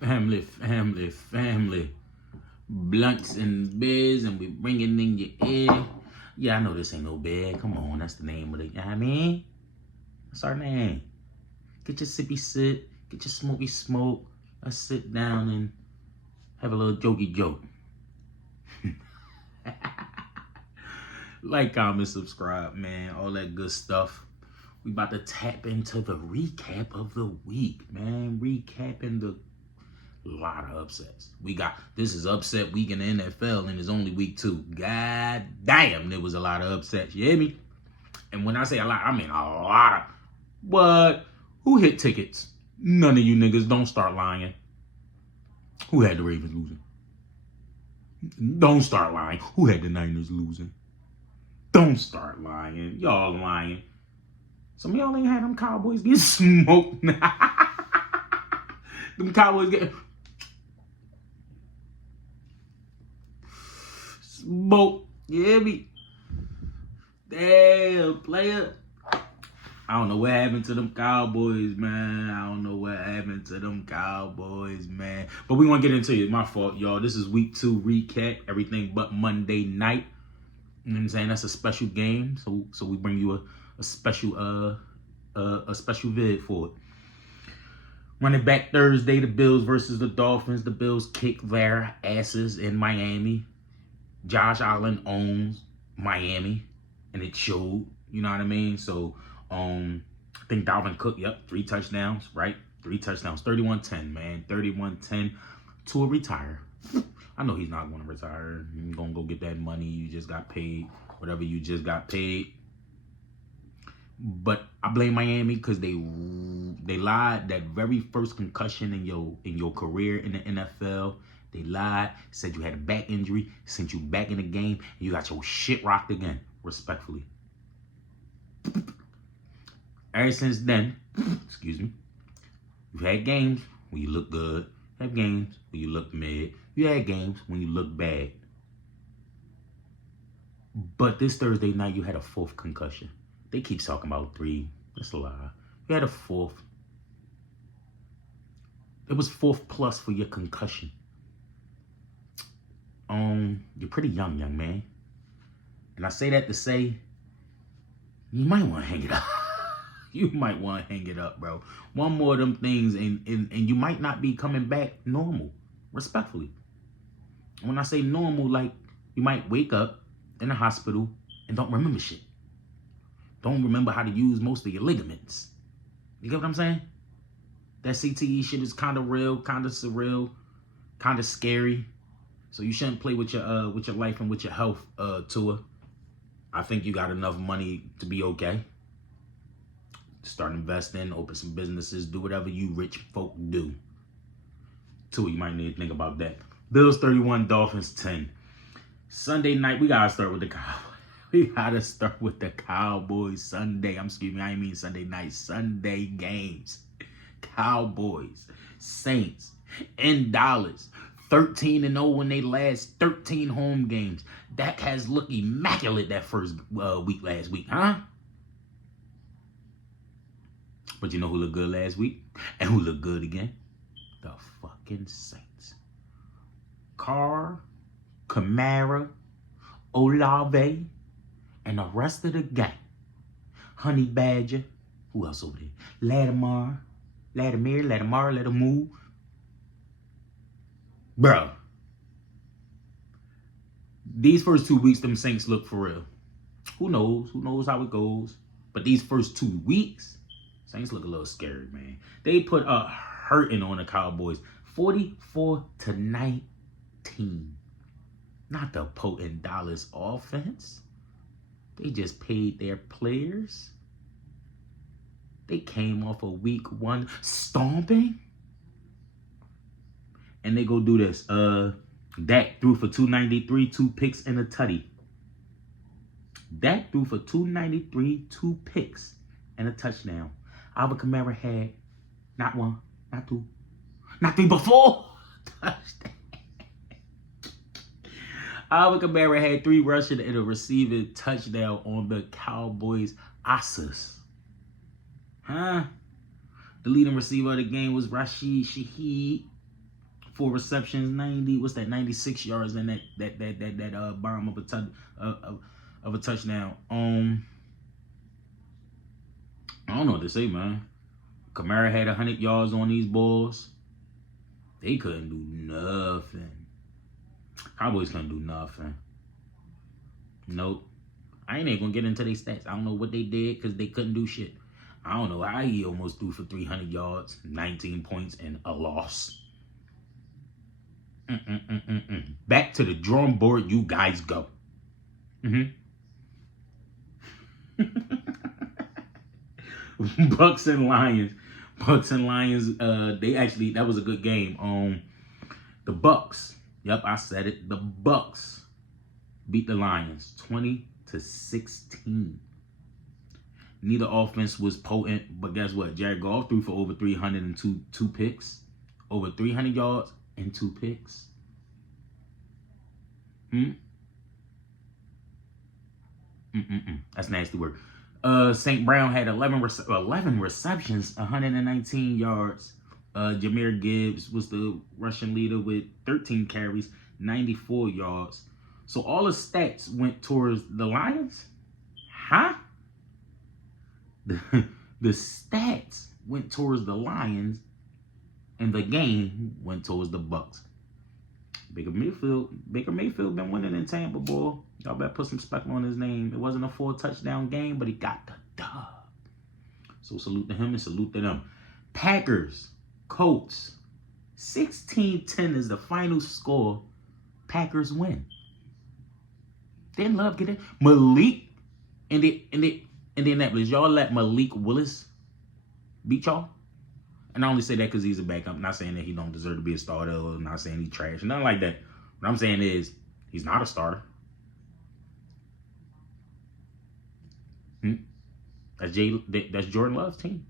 Family. Blunts and beers, and we bringing in your ear. Yeah, I know this ain't no bed. Come on, that's the name of it. You know what I mean? That's our name. Get your sippy sip, get your smoky smoke. Let's sit down and have a little jokey joke. Like, comment, subscribe, man. All that good stuff. We about to tap into the recap of the week, man. Recapping the lot of upsets. This is upset week in the NFL, and it's only week 2. God damn, there was a lot of upsets. You hear me? And when I say a lot, I mean a lot of. What? Who hit tickets? None of you niggas. Don't start lying. Who had the Ravens losing? Don't start lying. Who had the Niners losing? Don't start lying. Y'all lying. Some of y'all ain't had them Cowboys get smoked. Them Cowboys get smoked. You hear me? Damn, player. I don't know what happened to them Cowboys, man. I don't know what happened to them Cowboys, man. But we want to get into it. My fault, y'all. This is week 2 recap. Everything but Monday night. You know what I'm saying? That's a special game. So we bring you a special vid for it. Running back Thursday, the Bills versus the Dolphins. The Bills kick their asses in Miami. Josh Allen owns Miami, and it showed. You know what I mean? So, I think Dalvin Cook, 3 touchdowns, right? 3 touchdowns, 31-10, man. 31-10 to a retire. I know he's not going to retire. He's going to go get that money. You just got paid, whatever you just got paid. But I blame Miami because they lied. That very first concussion in your career in the NFL, they lied, said you had a back injury, sent you back in the game, and you got your shit rocked again, respectfully. Ever since then, excuse me, you've had games when you look good, you had games when you look mid, you had games when you look bad. But this Thursday night, you had a 4th concussion. They keep talking about 3. That's a lie. You had a 4th. It was 4th plus for your concussion. You're pretty young man. And I say that to say, you might want to hang it up. You might want to hang it up, bro. One more of them things, and you might not be coming back normal, respectfully. When I say normal, like, you might wake up in the hospital and don't remember shit. Don't remember how to use most of your ligaments. You get what I'm saying? That CTE shit is kind of real, kind of surreal, kind of scary. So you shouldn't play with your life and with your health, Tua. I think you got enough money to be okay. Start investing, open some businesses, do whatever you rich folk do. Tua, you might need to think about that. Bills 31, Dolphins 10. Sunday night, we gotta start with the Cowboys. We gotta start with the Cowboys Sunday. I ain't mean Sunday night. Sunday games. Cowboys, Saints, in Dallas. 13-0 when they last 13 home games. Dak has looked immaculate that first week last week, huh? But you know who looked good last week? And who looked good again? The fucking Saints. Carr, Kamara, Olave, and the rest of the gang. Honey Badger. Who else over there? Latimer. Let him move. Bro. These first 2 weeks, them Saints look for real. Who knows? Who knows how it goes? But these first 2 weeks, Saints look a little scary, man. They put a hurting on the Cowboys. 44-19. Not the potent Dallas offense. They just paid their players. They came off a week 1 stomping. And they go do this. Dak threw for 293, 2 picks, and a tutty. Dak threw for 293, 2 picks, and a touchdown. Alvin Kamara had not 1, not 2, not 3, but 4 touchdowns. Alvin Kamara had 3 rushing and a receiving touchdown on the Cowboys' asses. Huh? The leading receiver of the game was Rashid Shaheed. 4 receptions, 90. What's that? 96 yards and that bomb of a touchdown. I don't know what to say, man. Kamara had 100 yards on these balls. They couldn't do nothing. Cowboys couldn't do nothing. Nope. I ain't even gonna get into their stats. I don't know what they did because they couldn't do shit. I don't know how he almost threw for 300 yards, 19 points, and a loss. Back to the drawing board, you guys go. Bucks and Lions. They actually, that was a good game. The Bucks. Yep, I said it. The Bucks beat the Lions 20-16. Neither offense was potent, but guess what? Jared Goff threw for over 302 picks, over 300 yards and 2 picks. That's nasty work. St. Brown had 11 receptions, 119 yards. Jahmyr Gibbs was the rushing leader with 13 carries, 94 yards. So all the stats went towards the Lions? Huh? The stats went towards the Lions, and the game went towards the Bucks. Baker Mayfield been winning in Tampa, boy. Y'all better put some speckle on his name. It wasn't a 4-touchdown game, but he got the dub. So salute to him and salute to them. Packers, Colts, 16-10 is the final score. Packers win. Didn't Love get it? Malik in Indianapolis. Y'all let Malik Willis beat y'all? And I only say that because he's a backup. I'm not saying that he don't deserve to be a starter. I'm not saying he's trash. Nothing like that. What I'm saying is he's not a starter. That's Jordan Love's team.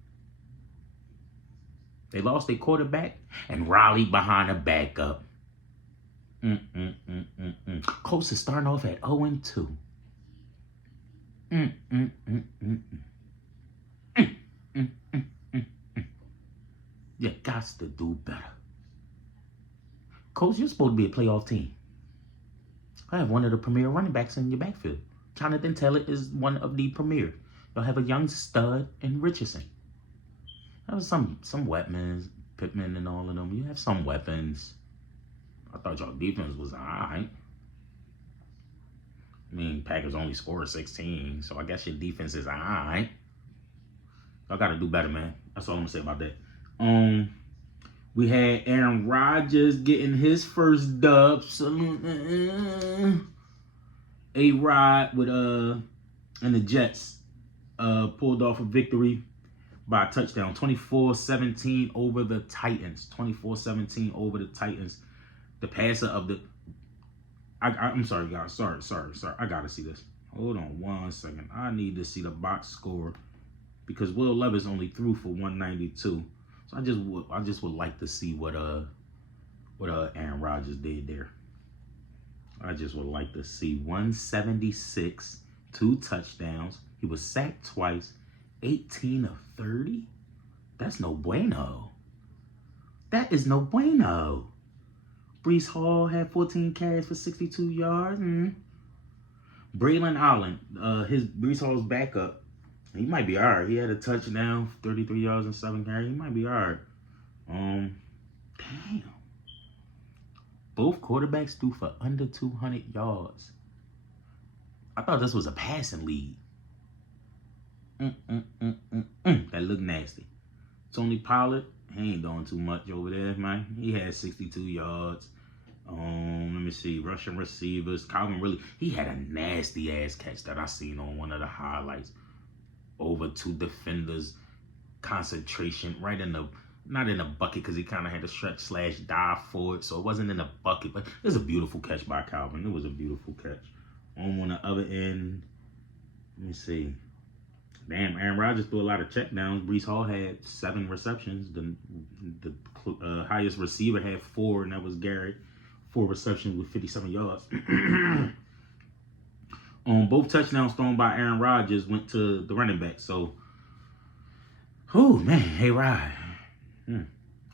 They lost their quarterback and rallied behind a backup. Colts is starting off at 0-2. You got to do better. Coach, you're supposed to be a playoff team. I have one of the premier running backs in your backfield. Jonathan Taylor is one of the premier. You'll have a young stud in Richardson. There was some weapons, Pittman and all of them. You have some weapons. I thought y'all defense was all right. I mean, Packers only scored 16, so I guess your defense is all right. Y'all got to do better, man. That's all I'm going to say about that. We had Aaron Rodgers getting his first dub. A-Rod with and the Jets pulled off a victory by a touchdown. 24-17 over the Titans. 24-17 over the Titans. The passer of the... I'm sorry, guys. Sorry. I got to see this. Hold on 1 second. I need to see the box score because Will Levis only threw for 192. So I just would like to see what Aaron Rodgers did there. I just would like to see 176, 2 touchdowns. He was sacked twice, 18 of 30. That's no bueno. That is no bueno. Breece Hall had 14 carries for 62 yards. Braylon Allen, Breece Hall's backup. He might be all right. He had a touchdown, 33 yards and 7 carries. He might be all right. Damn. Both quarterbacks threw for under 200 yards. I thought this was a passing lead. That looked nasty. Tony Pollard, he ain't doing too much over there, man. He had 62 yards. Let me see. Russian receivers. Calvin Ridley. He had a nasty ass catch that I seen on one of the highlights. Over 2 defenders, concentration, right in the, not in the bucket because he kind of had to stretch/dive forward, so it wasn't in the bucket, but it was a beautiful catch by Calvin. It was a beautiful catch. On the other end, let me see. Damn, Aaron Rodgers threw a lot of checkdowns. Breece Hall had 7 receptions. The highest receiver had 4, and that was Garrett. 4 receptions with 57 yards. Both touchdowns thrown by Aaron Rodgers went to the running back. So, oh man, hey Rod,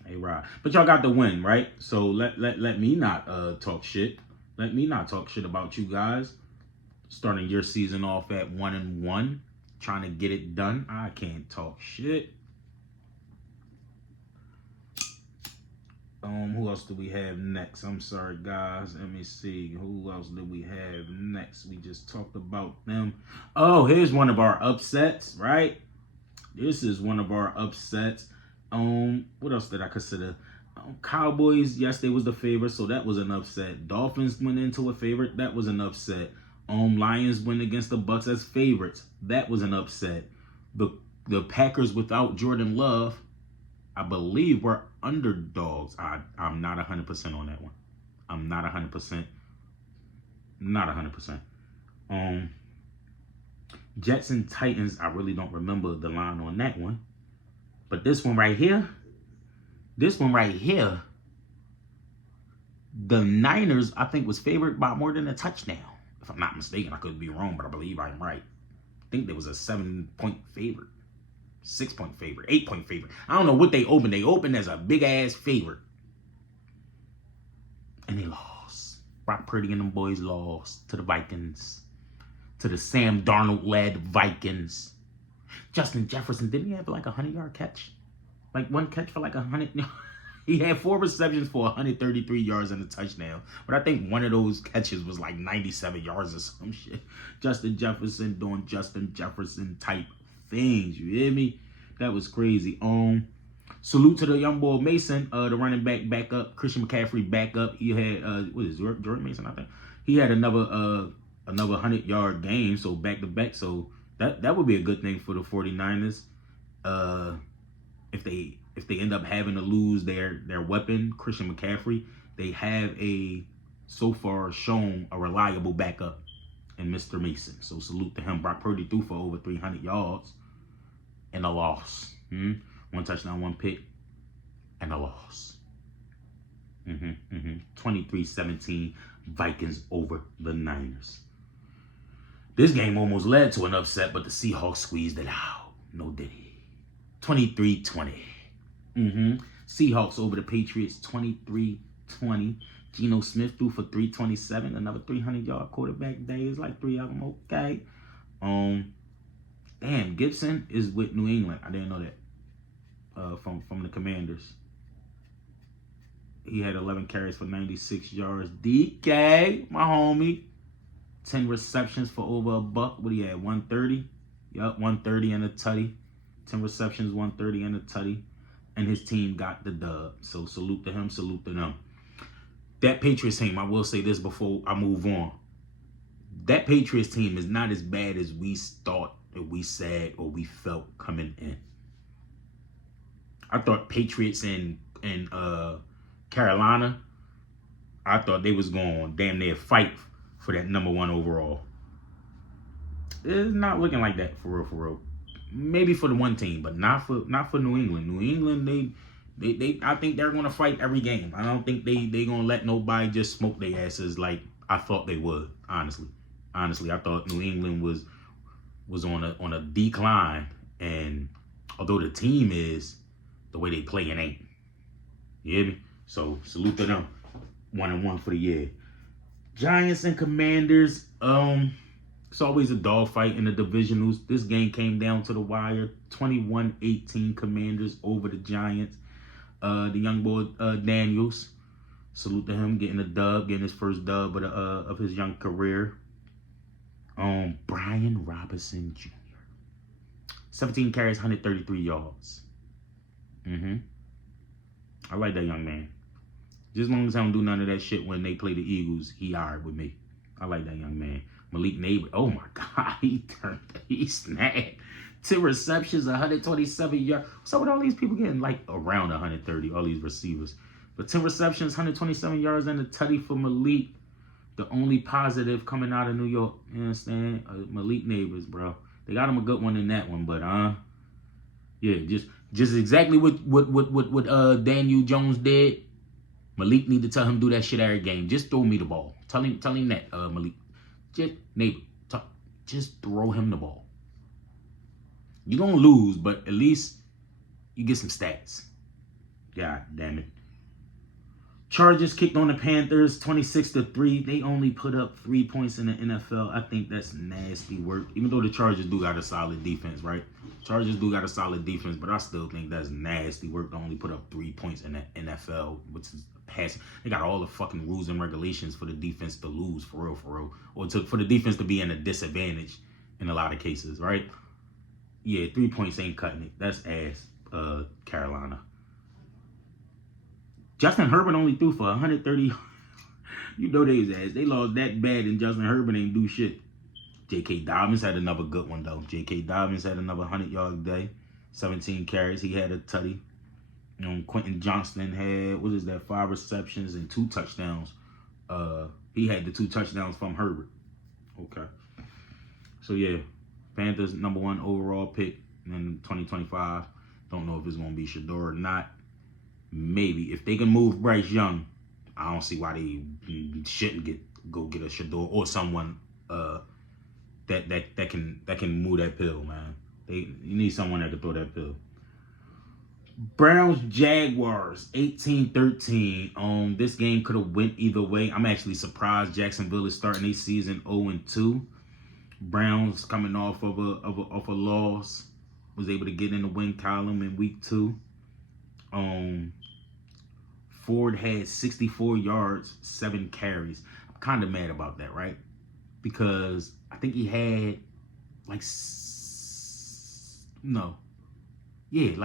Hey, Rod. But y'all got the win, right? So let me not talk shit. Let me not talk shit about you guys. Starting your season off at 1-1, trying to get it done. I can't talk shit. Who else do we have next? I'm sorry, guys. Let me see. Who else do we have next? We just talked about them. Oh, here's one of our upsets, right? This is one of our upsets. What else did I consider? Cowboys, yes, they was the favorite, so that was an upset. Dolphins went into a favorite, that was an upset. Lions went against the Bucks as favorites, that was an upset. The Packers without Jordan Love, I believe, were underdogs. I'm not 100% on that one. I'm not 100%. Not 100%. Jets and Titans, I really don't remember the line on that one. But this one right here, the Niners, I think, was favored by more than a touchdown. If I'm not mistaken, I could be wrong, but I believe I'm right. I think there was a 7-point favorite, 6-point favorite, 8-point favorite. I don't know what they opened. They opened as a big-ass favorite. And they lost. Brock Purdy and them boys lost to the Vikings. To the Sam Darnold-led Vikings. Justin Jefferson, didn't he have like a 100-yard catch? Like one catch for like 100? He had 4 receptions for 133 yards and a touchdown. But I think one of those catches was like 97 yards or some shit. Justin Jefferson doing Justin Jefferson type things. You hear me? That was crazy. Salute to the young boy Mason, the running back up. Christian McCaffrey back up. He had what is it, Jordan Mason, I think. He had another 100-yard game, so back to back. So that would be a good thing for the 49ers. If they end up having to lose their weapon, Christian McCaffrey, they have so far shown a reliable backup in Mr. Mason. So salute to him. Brock Purdy threw for over 300 yards and a loss. 1 touchdown, 1 pick, and a loss. 23-17, Vikings over the Niners. This game almost led to an upset, but the Seahawks squeezed it out. No diddy. 23-20. Seahawks over the Patriots, 23-20. Geno Smith threw for 327. Another 300-yard quarterback day. It's like 3 of them. Okay. Damn, Gibson is with New England. I didn't know that. From the Commanders. He had 11 carries for 96 yards. DK, my homie. 10 receptions for over $1. What he had? 130? Yup, 130 and a tutty. 10 receptions, 130 and a tutty. And his team got the dub. So salute to him, salute to them. That Patriots team, I will say this before I move on. That Patriots team is not as bad as we thought, or we said, or we felt coming in. I thought Patriots and Carolina, I thought they was going damn near fight for that #1 overall. It's not looking like that for real. Maybe for the one team, but not for New England. New England, they I think they're gonna fight every game. I don't think they gonna let nobody just smoke their asses like I thought they would. Honestly, I thought New England was on a decline, and although the team is, the way they play, it ain't. You hear me? So salute to them. 1-1 for the year. Giants and Commanders. It's always a dogfight in the divisionals. This game came down to the wire. 21-18 Commanders over the Giants. The young boy Daniels. Salute to him getting a dub, getting his first dub of his young career. Brian Robinson Jr. 17 carries, 133 yards. I like that young man. Just as long as I don't do none of that shit when they play the Eagles, he alright with me. I like that young man. Malik Neighbor, oh my God, he snapped. 2 receptions, 127 yards. What's up with all these people getting like around 130, all these receivers? But 10 receptions, 127 yards, and a tutty for Malik. The only positive coming out of New York. You understand? Malik Neighbors, bro. They got him a good one in that one, but yeah, just exactly what Daniel Jones did. Malik need to tell him do that shit every game. Just throw me the ball. Tell him that, Malik. Just throw him the ball. You're gonna lose, but at least you get some stats. God damn it. Chargers kicked on the Panthers 26-3. They only put up 3 points in the NFL. I think that's nasty work. Even though the Chargers do got a solid defense, right? Chargers do got a solid defense, but I still think that's nasty work to only put up 3 points in the NFL, which is passing. They got all the fucking rules and regulations for the defense to lose, for real. Or for the defense to be in a disadvantage in a lot of cases, right? Yeah, 3 points ain't cutting it. That's ass, Carolina. Justin Herbert only threw for 130. You know they his ass. They lost that bad and Justin Herbert ain't do shit. J.K. Dobbins had another good one, though. J.K. Dobbins had another 100-yard day. 17 carries. He had a tutty. Quentin Johnston had, 5 receptions and 2 touchdowns. He had the 2 touchdowns from Herbert. Okay. So, yeah. Panthers, #1 overall pick in 2025. Don't know if it's going to be Shador or not. Maybe. If they can move Bryce Young, I don't see why they shouldn't go get a Shador or someone that can move that pill, man. You need someone that can throw that pill. Browns Jaguars 18-13. This game could have went either way. I'm actually surprised Jacksonville is starting their season 0-2. Browns coming off of a loss, was able to get in the win column in week 2. Ford had 64 yards, 7 carries. I'm kind of mad about that, right? Because I think he had like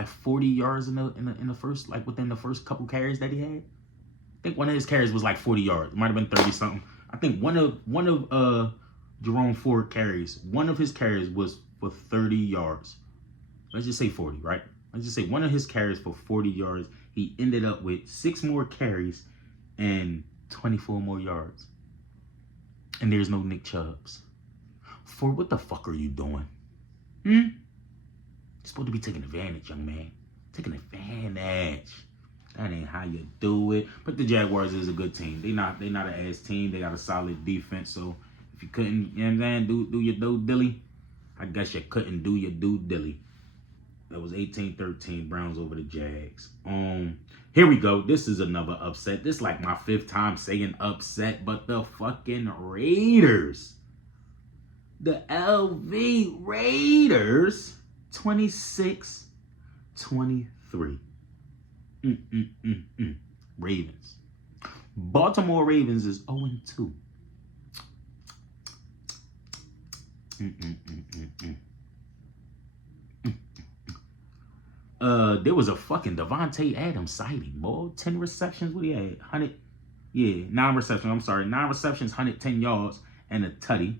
40 yards in the first, like within the first couple carries that he had. I think one of his carries was like 40 yards. It might have been 30 something. I think one of Jerome Ford carries, one of his carries was for 30 yards. Let's just say 40, right? Let's just say one of his carries for 40 yards. He ended up with 6 more carries and 24 more yards. And there's no Nick Chubbs. Ford, what the fuck are you doing? You're supposed to be taking advantage, young man. Taking advantage. That ain't how you do it. But the Jaguars is a good team. They not an ass team. They got a solid defense. So if you couldn't, you know what I'm saying, do your do dilly, I guess you couldn't do your do dilly. That was 18-13, Browns over the Jags. Here we go. This is another upset. This is like my 5th time saying upset, but the fucking Raiders. The LV Raiders, 26-23. Ravens. Baltimore Ravens is 0-2. There was a fucking Devontae Adams sighting, boy. 10 receptions. What he had? 100. Yeah, 9 receptions. I'm sorry. 9 receptions, 110 yards, and a tutty.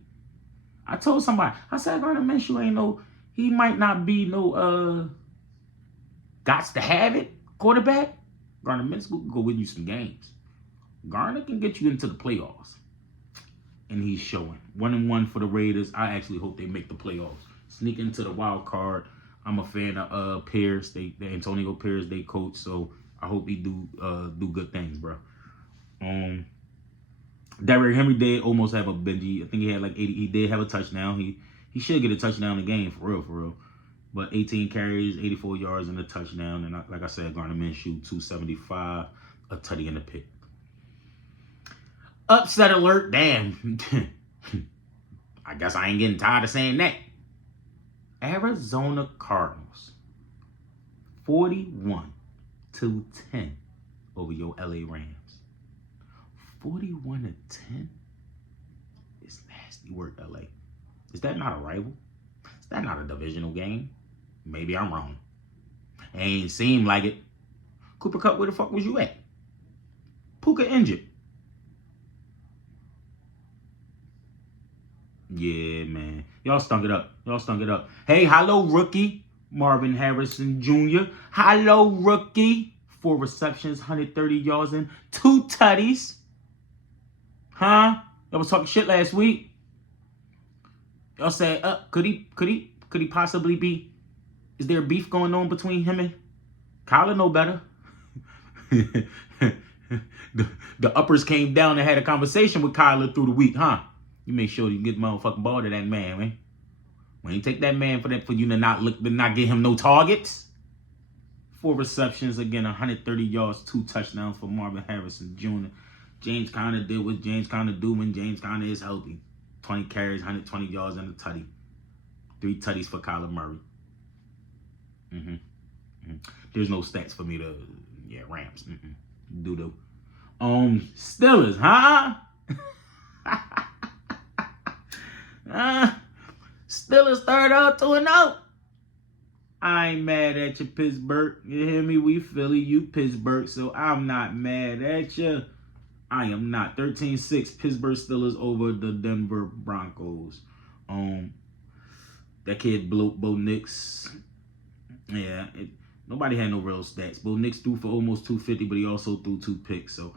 I told somebody, I said, Gardner Minshew ain't no, he might not be no, gots to have it quarterback. Gardner Minshew can go win you some games. Gardner can get you into the playoffs. And he's showing. 1-1 for the Raiders. I actually hope they make the playoffs. Sneak into the wild card. I'm a fan of Pierce. The Antonio Pierce, they coach, so I hope he do good things, bro. Derrick Henry did almost have a Benji. I think he had like 80. He did have a touchdown. He should get a touchdown in the game for real. But 18 carries, 84 yards, and a touchdown. And like I said, Gardner Minshew 275, a tutty in the pick. Upset alert, damn. I guess I ain't getting tired of saying that. Arizona Cardinals, 41-10 over your LA Rams. 41-10 is nasty work, LA. Is that not a rival? Is that not a divisional game? Maybe I'm wrong. Ain't seem like it. Cooper Kupp, where the fuck was you at? Puka injured. Yeah, man. Y'all stunk it up. Hey, hello, rookie. Marvin Harrison Jr. Hello, rookie. 4 receptions, 130 yards, and 2 tutties. Huh? Y'all was talking shit last week. Y'all said, could he possibly be? Is there beef going on between him and Kyler? Know better. the uppers came down and had a conversation with Kyler through the week, huh? You make sure you get the motherfucking ball to that man, man. When you take that man for you to not get him no targets, 4 receptions, again, 130 yards, 2 touchdowns for Marvin Harrison Jr. James Conner did what James Conner do when James Conner is healthy. 20 carries, 120 yards, and a tutty. 3 tutties for Kyler Murray. There's no stats for me to, Rams. Doo-doo. Steelers, huh? Steelers start out 2-0. I ain't mad at you, Pittsburgh. You hear me? We Philly, you Pittsburgh, so I'm not mad at you. I am not. 13-6, Pittsburgh Steelers over the Denver Broncos. That kid, Bo Nix. Yeah, nobody had no real stats. Bo Nix threw for almost 250, but he also threw 2 picks. So,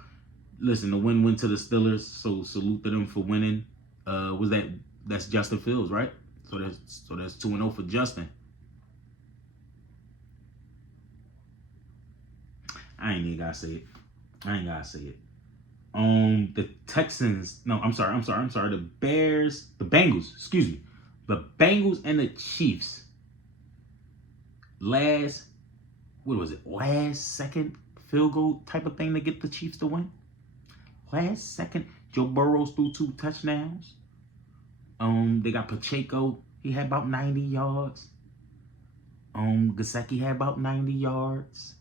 listen, the win went to the Steelers, so salute to them for winning. That's Justin Fields, right? So that's 2-0 for Justin. I ain't even gotta say it. The Texans. No, I'm sorry. The Bengals. Excuse me. The Bengals and the Chiefs. Last second field goal type of thing to get the Chiefs to win. Last second, Joe Burrow threw 2 touchdowns. They got Pacheco. He had about 90 yards. Gesicki had about 90 yards.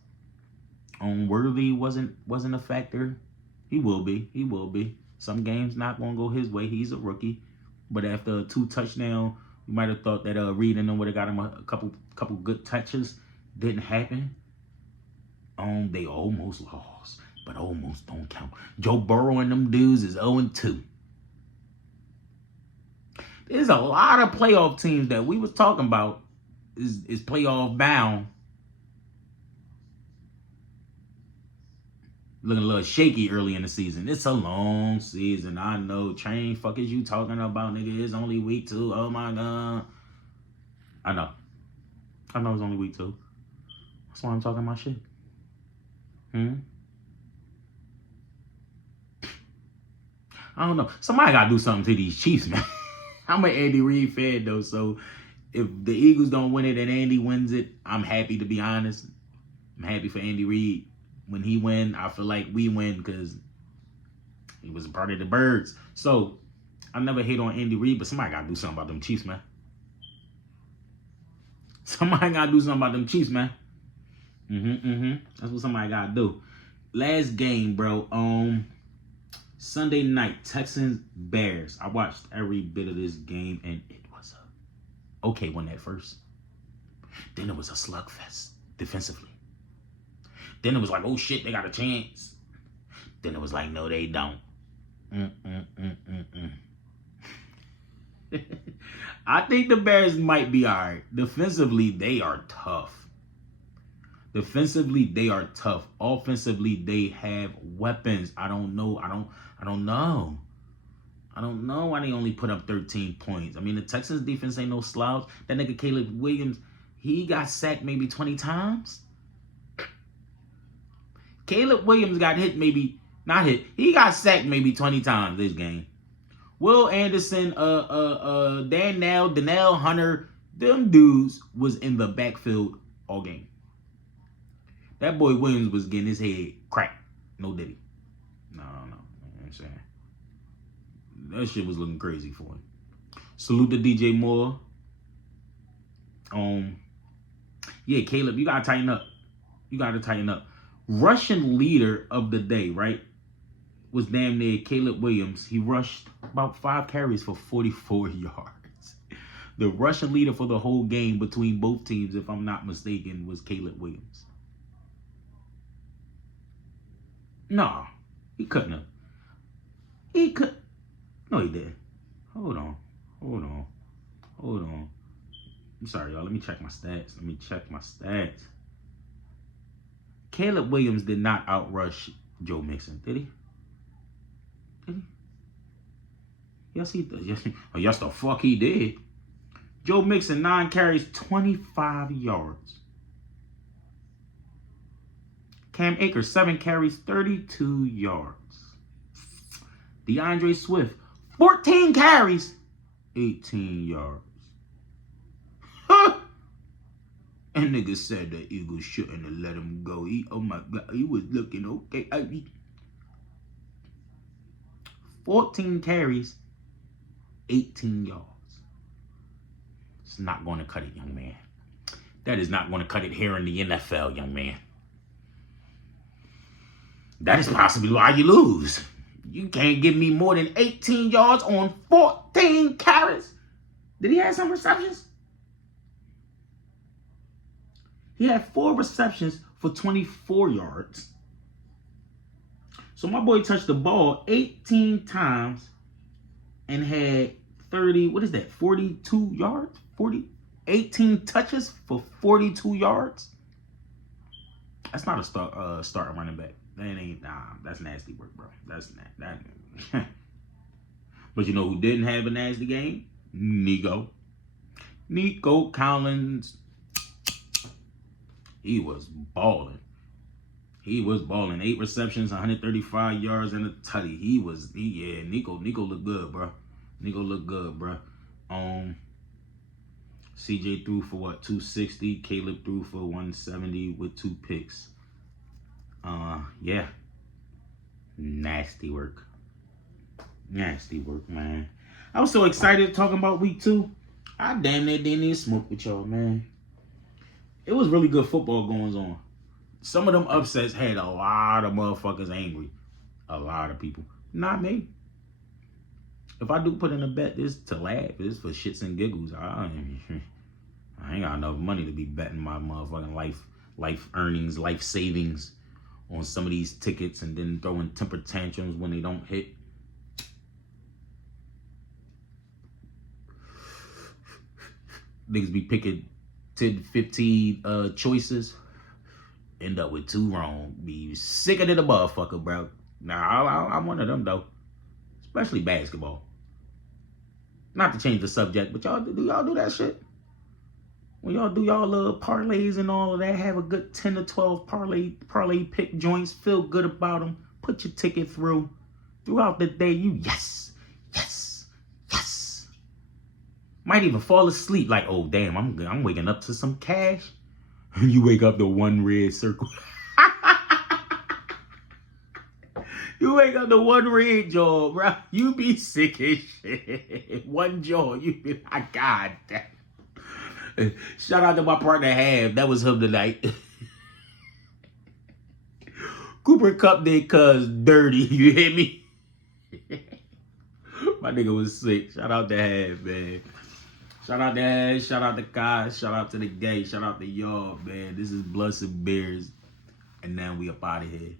Worthy wasn't a factor. He will be. Some games not gonna go his way. He's a rookie. But after a 2 touchdown, you might have thought that Reed and them would have got him a couple good touches. Didn't happen. They almost lost, but almost don't count. Joe Burrow and them dudes is 0-2. There's a lot of playoff teams that we was talking about is playoff bound. Looking a little shaky early in the season. It's a long season. I know. Train, fuck is you talking about, nigga? It's only week 2. Oh, my God. I know it's only week 2. That's why I'm talking my shit. I don't know. Somebody got to do something to these Chiefs, man. I'm an Andy Reid fan, though, so if the Eagles don't win it and Andy wins it, I'm happy, to be honest. I'm happy for Andy Reid. When he win, I feel like we win because he was a part of the Birds. So, I never hate on Andy Reid, but somebody got to do something about them Chiefs, man. Somebody got to do something about them Chiefs, man. That's what somebody got to do. Last game, bro. Sunday night, Texans Bears. I watched every bit of this game, and it was a okay one at first. Then it was a slugfest defensively. Then it was like, oh shit, they got a chance. Then it was like, no, they don't. I think the Bears might be all right. Defensively, they are tough. Offensively, they have weapons. I don't know why they only put up 13 points. I mean, the Texans defense ain't no slouch. That nigga Caleb Williams, he got sacked maybe 20 times. Caleb Williams got hit he got sacked maybe 20 times this game. Will Anderson, Danielle Hunter, them dudes was in the backfield all game. That boy Williams was getting his head cracked. No diddy. No. You know what I'm saying? That shit was looking crazy for him. Salute to DJ Moore. Caleb, you gotta tighten up. Russian leader of the day, right, was damn near Caleb Williams. He rushed about 5 carries for 44 yards. The Russian leader for the whole game between both teams, if I'm not mistaken, was Caleb Williams. No, he couldn't have. No, he did. Hold on. I'm sorry, y'all. Let me check my stats. Caleb Williams did not outrush Joe Mixon, did he? Yes, he did. Yes, the fuck he did. Joe Mixon, 9 carries, 25 yards. Cam Akers, 7 carries, 32 yards. DeAndre Swift, 14 carries, 18 yards. And nigga said the Eagles shouldn't have let him go. Oh my God, he was looking okay. 14 carries, 18 yards. It's not going to cut it, young man. That is not going to cut it here in the NFL, young man. That is possibly why you lose. You can't give me more than 18 yards on 14 carries. Did he have some receptions? He had 4 receptions for 24 yards. So my boy touched the ball 18 times and had 42 yards? 18 touches for 42 yards? That's not a starting running back. That's nasty work, bro. That's that. But you know who didn't have a nasty game? Nico Collins. He was balling. 8 receptions, 135 yards, and a tutty. Nico looked good, bro. CJ threw for 260. Caleb threw for 170 with 2 picks. Yeah. Nasty work, man. I was so excited talking about week 2. I damn near didn't even smoke with y'all, man. It was really good football going on. Some of them upsets had a lot of motherfuckers angry. A lot of people. Not me. If I do put in a bet, this to laugh. This for shits and giggles. I ain't got enough money to be betting my motherfucking life earnings, life savings on some of these tickets and then throwing temper tantrums when they don't hit. Niggas be picking 10, 15 choices. End up with 2 wrong. Be sicker than a motherfucker, bro. Nah, I'm one of them, though. Especially basketball. Not to change the subject, but do y'all do that shit? When y'all do y'all little parlays and all of that, have a good 10 to 12 parlay pick joints, feel good about them, put your ticket through. Throughout the day, yes. Might even fall asleep like, oh, damn, I'm waking up to some cash. You wake up to 1 red circle. You wake up to 1 red jaw, bro. You be sick as shit. 1 jaw, you be like, God damn. Shout out to my partner, Half. That was him tonight. Cooper Cup did cuz dirty. You hear me? My nigga was sick. Shout out to Half, man. Shout out to Ash, shout out to Kai, shout out to the gay, shout out to y'all, man. This is Bloods and Beers, and now we up out of here.